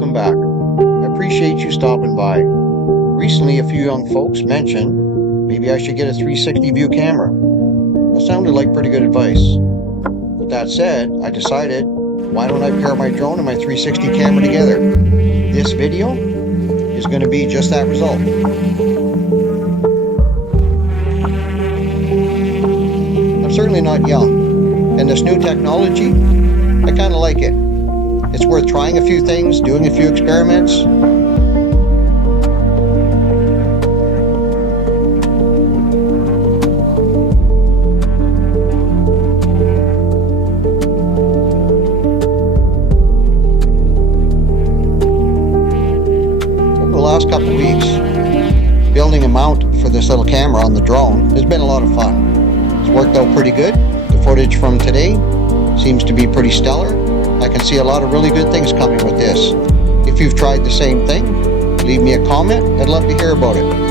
welcome back. I appreciate you stopping by. Recently, a few young folks mentioned maybe I should get a 360 view camera. That sounded like pretty good advice. With that said, I decided, why don't I pair my drone and my 360 camera together? This video is going to be just that result. I'm certainly not young, and this new technology, I kind of like it. It's worth trying a few things, doing a few experiments. Over the last couple of weeks, building a mount for this little camera on the drone has been a lot of fun. It's worked out pretty good. The footage from today seems to be pretty stellar. I can see a lot of really good things coming with this. If you've tried the same thing, leave me a comment. I'd love to hear about it.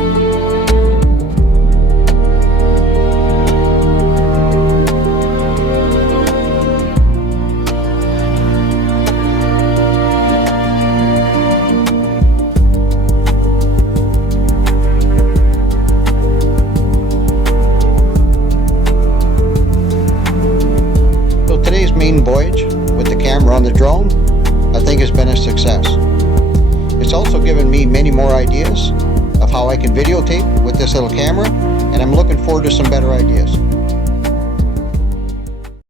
So today's main voyage with the camera on the drone, I think has been a success. It's also given me many more ideas of how I can videotape with this little camera, and I'm looking forward to some better ideas.